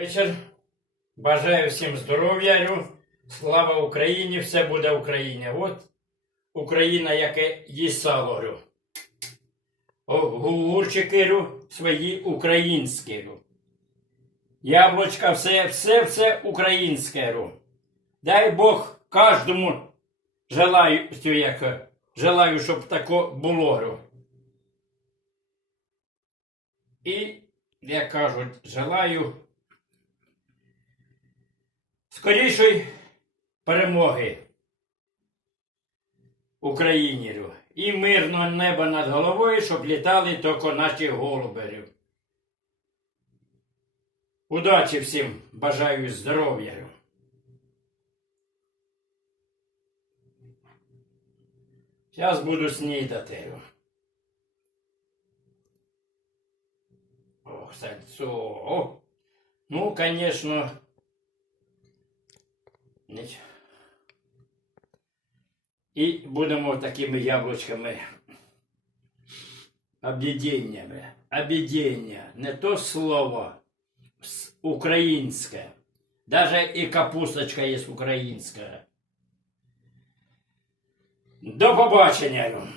вечір. Бажаю всім здоров'я. Слава Україні! Все буде Україна. От Україна, яке їсть сало. Гурчики свої українські. Яблочка, все, все, все українське. Дай Бог кожному желаю, як, желаю, щоб тако було. І, як кажуть, желаю скорішої перемоги Україні. І мирного неба над головою, щоб літали тільки наші голуби. Удачі всім бажаю здоров'я. Зараз буду снідати. Ох, сальцо. Ну, конечно. І будемо такими яблучками. Об'єднаннями. Об'єднання. Не то слово українське. Даже і капусточка є українська. До побачення.